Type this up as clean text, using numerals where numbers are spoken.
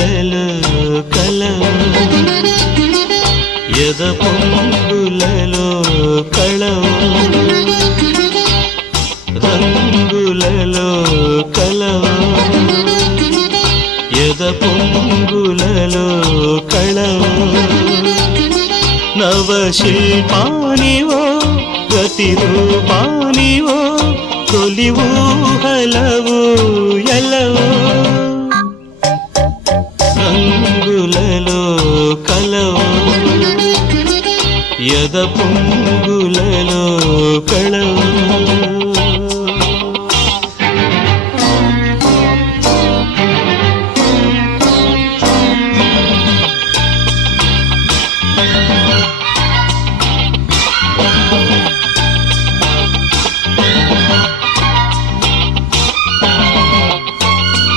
పొంగులలో కలవు ఎద పొంగులలో కళవు రంగులలో కలవు ఎద పొంగులలో కళవు నవశిల్పానివో ప్రతిరూపానివో తొలి ఊహలవు ఎలవు